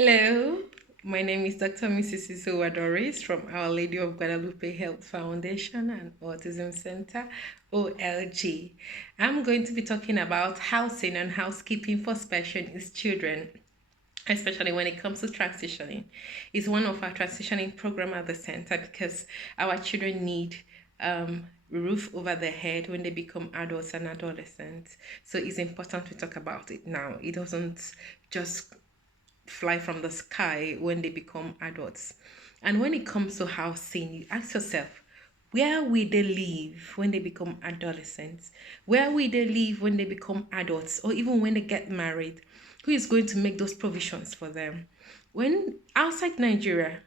Hello, my name is Dr. Mrs. Izuwah Doris from Our Lady of Guadalupe Health Foundation and Autism Center, OLG. I'm going to be talking about housing and housekeeping for special needs children, especially when it comes to transitioning. It's one of our transitioning program at the center because our children need roof over their head when they become adults and adolescents. So it's important to talk about it now. It doesn't just fly from the sky when they become adults. And when it comes to housing, you ask yourself, where will they live when they become adolescents? Where will they live when they become adults or even when they get married? Who is going to make those provisions for them? When outside Nigeria,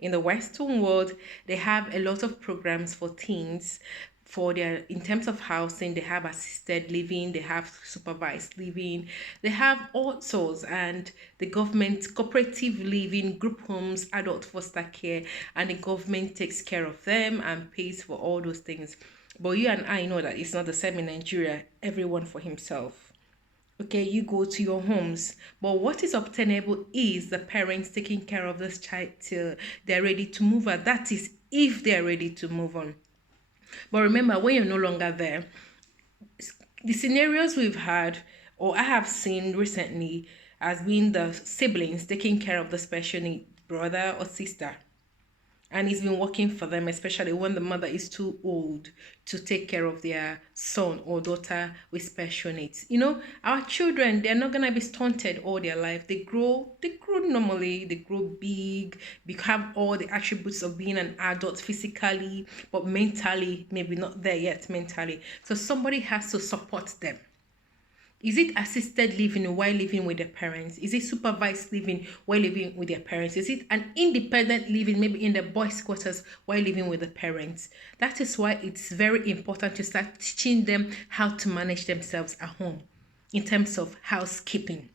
in the Western world, they have a lot of programs for teens for their in terms of housing. They have assisted living, they have supervised living, they have all sorts, and the government cooperative living, group homes, adult foster care, and the government takes care of them and pays for all those things. But you and I know that it's not the same in Nigeria, everyone for himself. Okay, you go to your homes, but what is obtainable is the parents taking care of this child till they're ready to move on. That is if they're ready to move on. But remember, when you're no longer there, the scenarios we've had or I have seen recently has been the siblings taking care of the special need brother or sister, and it's been working for them, especially when the mother is too old to take care of their son or daughter with special needs. Our children, they're not gonna be stunted all their life. They grow normally, they grow big, have all the attributes of being an adult physically, but mentally maybe not there yet mentally. So somebody has to support them. Is it assisted living while living with their parents? Is it supervised living while living with their parents? Is it an independent living, maybe in the boys' quarters while living with the parents? That is why it's very important to start teaching them how to manage themselves at home in terms of housekeeping.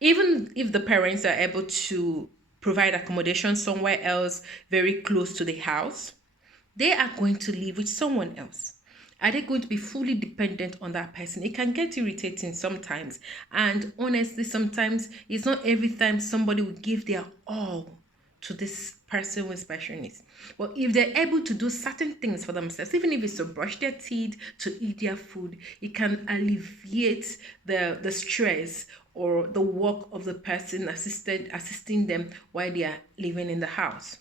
Even if the parents are able to provide accommodation somewhere else very close to the house, they are going to live with someone else. Are they going to be fully dependent on that person? It can get irritating sometimes. And honestly, sometimes it's not every time somebody will give their all to this person with special needs. But if they're able to do certain things for themselves, even if it's to brush their teeth, to eat their food, it can alleviate the stress or the work of the person assisting them while they are living in the house.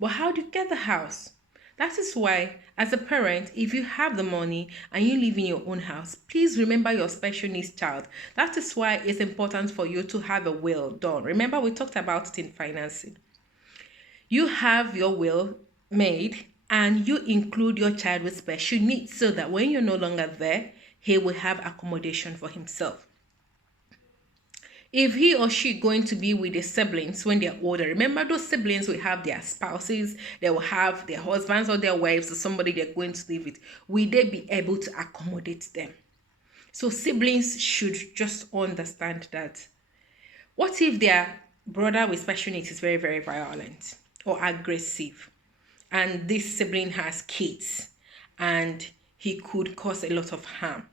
But how do you get the house? That is why, as a parent, if you have the money and you live in your own house, please remember your special needs child. That is why it's important for you to have a will done. Remember, we talked about it in financing. You have your will made and you include your child with special needs so that when you're no longer there, he will have accommodation for himself. If he or she going to be with their siblings when they're older, remember those siblings will have their spouses, they will have their husbands or their wives or somebody they're going to live with. Will they be able to accommodate them? So siblings should just understand that. What if their brother with special needs is very, very violent or aggressive, and this sibling has kids and he could cause a lot of harm?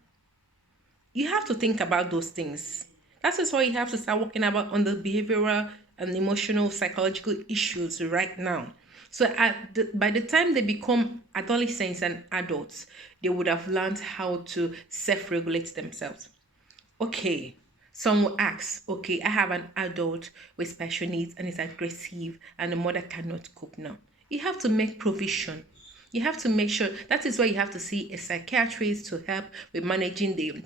You have to think about those things. That is why you have to start working about on the behavioral and emotional psychological issues right now. So by the time they become adolescents and adults, they would have learned how to self-regulate themselves. Okay, some will ask, okay, I have an adult with special needs and is aggressive and the mother cannot cope now. You have to make provision. You have to make sure that is why you have to see a psychiatrist to help with managing the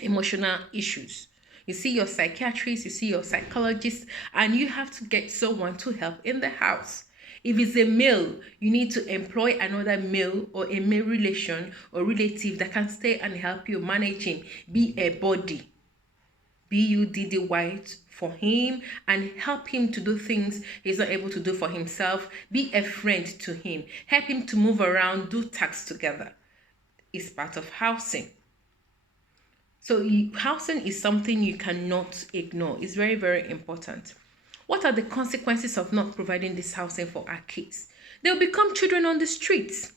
emotional issues. You see your psychiatrist, you see your psychologist, and you have to get someone to help in the house. If it's a male, you need to employ another male or a male relation or relative that can stay and help you manage him. Be a body. BUDDY for him and help him to do things he's not able to do for himself. Be a friend to him. Help him to move around, do tasks together. It's part of housing. So housing is something you cannot ignore. It's very, very important. What are the consequences of not providing this housing for our kids? They'll become children on the streets.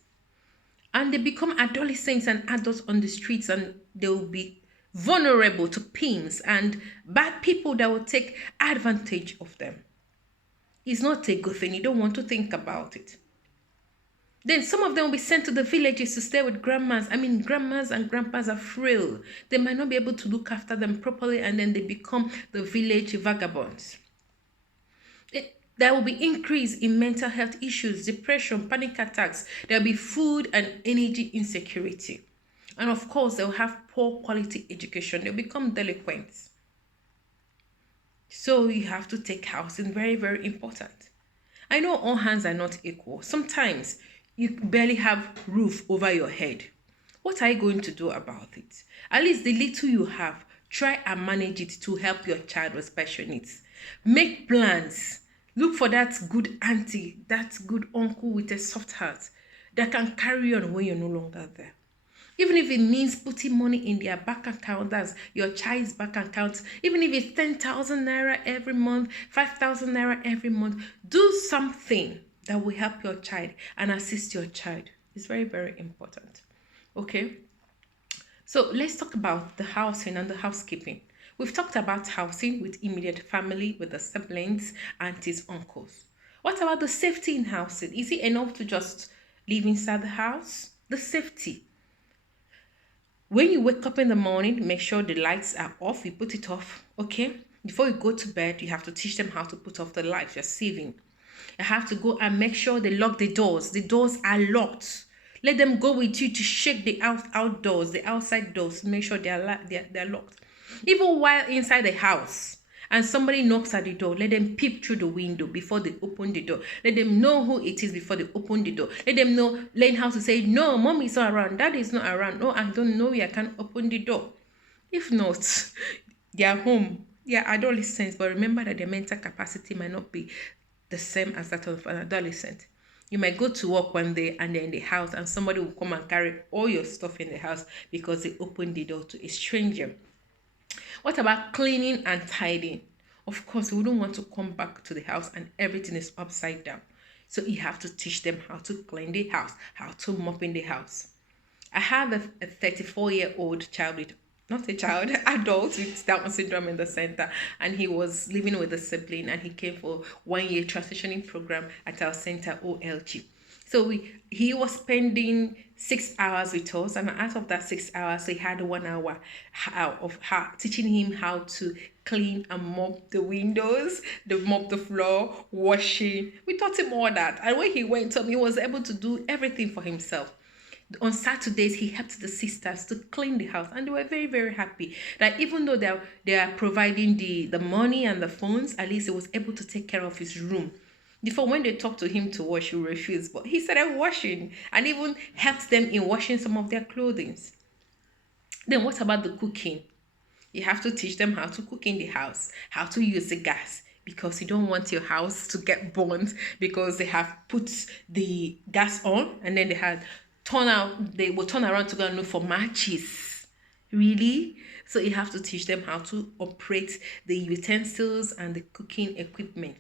And they become adolescents and adults on the streets, and they'll be vulnerable to pimps and bad people that will take advantage of them. It's not a good thing. You don't want to think about it. Then some of them will be sent to the villages to stay with grandmas. I mean, grandmas and grandpas are frail. They might not be able to look after them properly, and then they become the village vagabonds. There will be increase in mental health issues, depression, panic attacks. There will be food and energy insecurity. And of course, they'll have poor quality education. They'll become delinquents. So you have to take housing very, very important. I know all hands are not equal. Sometimes you barely have roof over your head. What are you going to do about it? At least the little you have, try and manage it to help your child with special needs. Make plans. Look for that good auntie, that good uncle with a soft heart that can carry on when you're no longer there. Even if it means putting money in their bank account, that's your child's bank account, even if it's 10,000 naira every month, 5,000 naira every month, do something that will help your child and assist your child. It's very, very important. Okay? So let's talk about the housing and the housekeeping. We've talked about housing with immediate family, with the siblings, aunties, uncles. What about the safety in housing? Is it enough to just live inside the house? The safety. When you wake up in the morning, make sure the lights are off. You put it off, okay? Before you go to bed, you have to teach them how to put off the lights. You're saving. You have to go and make sure they lock the doors. The doors are locked. Let them go with you to shake the outdoors, the outside doors. Make sure they're locked. Even while inside the house, and somebody knocks at the door, let them peep through the window before they open the door. Let them know who it is before they open the door. Let them learn how to say, no, mom is not around, dad is not around. No, I don't know, I can't open the door. If not, they are home. Yeah, adolescents, but remember that their mental capacity might not be the same as that of an adolescent. You might go to work one day and they're in the house and somebody will come and carry all your stuff in the house because they opened the door to a stranger. What about cleaning and tidying? Of course, we don't want to come back to the house and everything is upside down. So you have to teach them how to clean the house, how to mop in the house. I have a 34-year-old child with, not a child, adult with Down syndrome in the center, and he was living with a sibling, and he came for 1 year transitioning program at our center, OLG. So he was spending 6 hours with us, and out of that 6 hours, he had 1 hour of teaching him how to clean and mop the windows, mop the floor, washing. We taught him all that, and when he went home, he was able to do everything for himself. On Saturdays, he helped the sisters to clean the house, and they were very, very happy that even though they are providing the money and the phones, at least he was able to take care of his room. Before, when they talked to him to wash, he refused, but he started washing and even helped them in washing some of their clothing. Then what about the cooking? You have to teach them how to cook in the house, how to use the gas, because you don't want your house to get burnt because they have put the gas on and then they will turn around to go and look for matches. Really? So you have to teach them how to operate the utensils and the cooking equipment.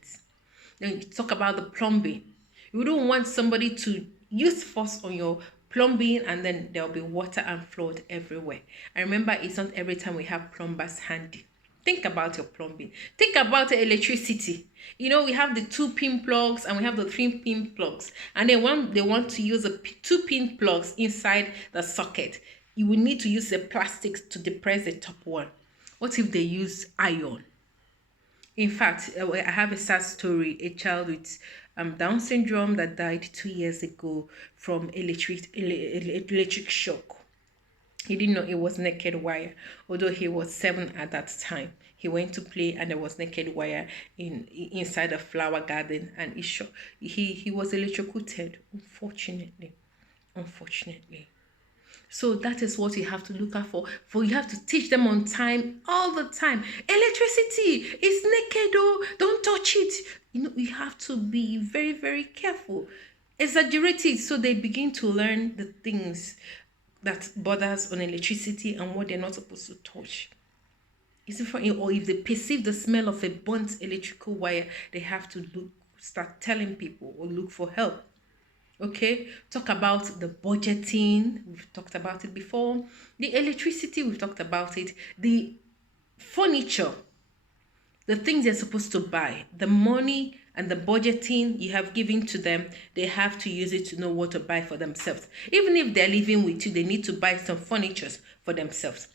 Then you talk about the plumbing. You don't want somebody to use force on your plumbing and then there'll be water and flood everywhere. And remember, it's not every time we have plumbers handy. Think about your plumbing. Think about the electricity. We have the 2-pin plugs and we have the 3-pin plugs. And then when they want to use the 2-pin plugs inside the socket, you will need to use the plastics to depress the top one. What if they use iron? In fact, I have a sad story. A child with Down syndrome that died 2 years ago from electric shock. He didn't know it was naked wire, although he was 7 at that time. He went to play and there was naked wire inside a flower garden, and he was electrocuted, unfortunately. So that is what you have to look out for. You have to teach them on time, all the time. Electricity is naked, oh, don't touch it. You have to be very, very careful. Exaggerate it so they begin to learn the things that bothers on electricity and what they're not supposed to touch. Or if they perceive the smell of a burnt electrical wire, they have to start telling people or look for help. Okay, talk about the budgeting. We've talked about it before. The electricity, we've talked about it. The furniture, the things they're supposed to buy, the money and the budgeting you have given to them, they have to use it to know what to buy for themselves. Even if they're living with you, they need to buy some furniture for themselves.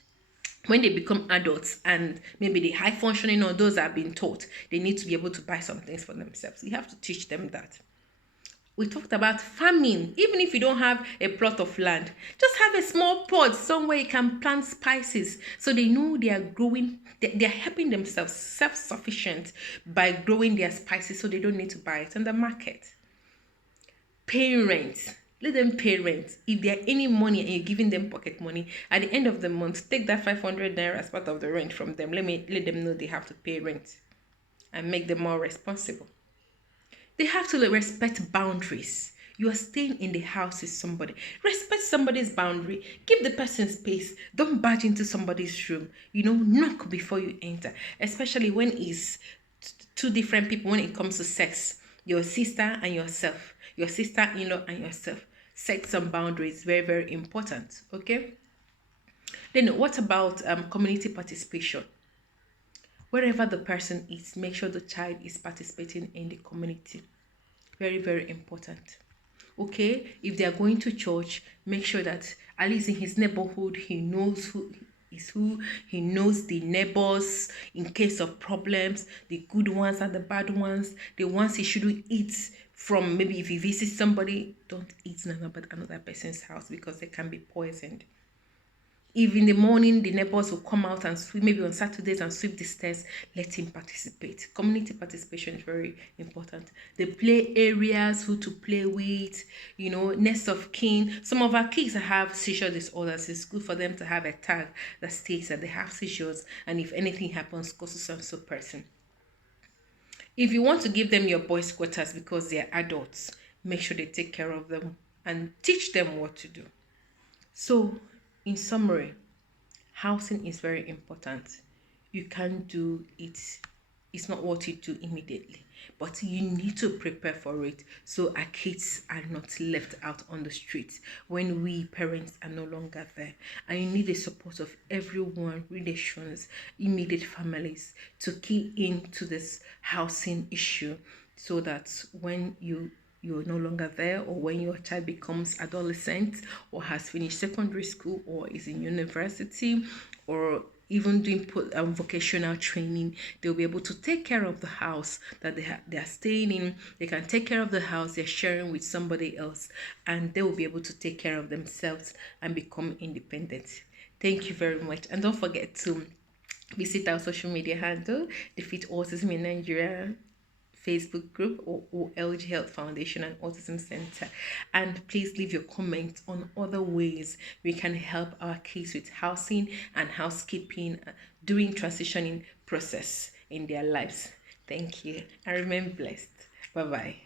When they become adults and maybe the high functioning or those that have been taught, they need to be able to buy some things for themselves. You have to teach them that. We talked about farming. Even if you don't have a plot of land, just have a small pot somewhere you can plant spices so they know they are growing, they're helping themselves self-sufficient by growing their spices so they don't need to buy it on the market. Paying rent. Let them pay rent. If there are any money and you're giving them pocket money, at the end of the month, take that 500 naira as part of the rent from them. Let them know they have to pay rent and make them more responsible. They have to respect boundaries. You are staying in the house with somebody. Respect somebody's boundary. Give the person space. Don't barge into somebody's room. Knock before you enter. Especially when it's two different people when it comes to sex. Your sister and yourself. Your sister-in-law and yourself. Set some boundaries. Very, very important. Okay? Then what about community participation? Wherever the person is, make sure the child is participating in the community. Very, very important. Okay, if they are going to church, make sure that at least in his neighborhood, he knows who is who, he knows the neighbors in case of problems, the good ones and the bad ones, the ones he shouldn't eat from. Maybe if he visits somebody, don't eat another person's house because they can be poisoned. If in the morning the neighbors will come out and sweep, maybe on Saturdays, and sweep the stairs, let him participate. Community participation is very important. The play areas, who to play with, next of kin. Some of our kids have seizure disorders. It's good for them to have a tag that states that they have seizures, and if anything happens, go to so person. If you want to give them your boys' quarters because they are adults, make sure they take care of them and teach them what to do. So, in summary, housing is very important. You can't do it. It's not what you do immediately, but you need to prepare for it so our kids are not left out on the streets when we parents are no longer there. And you need the support of everyone, relations, immediate families, to key into this housing issue so that when you're no longer there, or when your child becomes adolescent or has finished secondary school or is in university or even doing vocational training, they'll be able to take care of the house that they are staying in. They can take care of the house they're sharing with somebody else, and they will be able to take care of themselves and become independent. Thank you very much, and don't forget to visit our social media handle, Defeat Autism in Nigeria Facebook group, or OLG Health Foundation and Autism Center. And please leave your comments on other ways we can help our kids with housing and housekeeping during transitioning process in their lives. Thank you and remain blessed. Bye bye.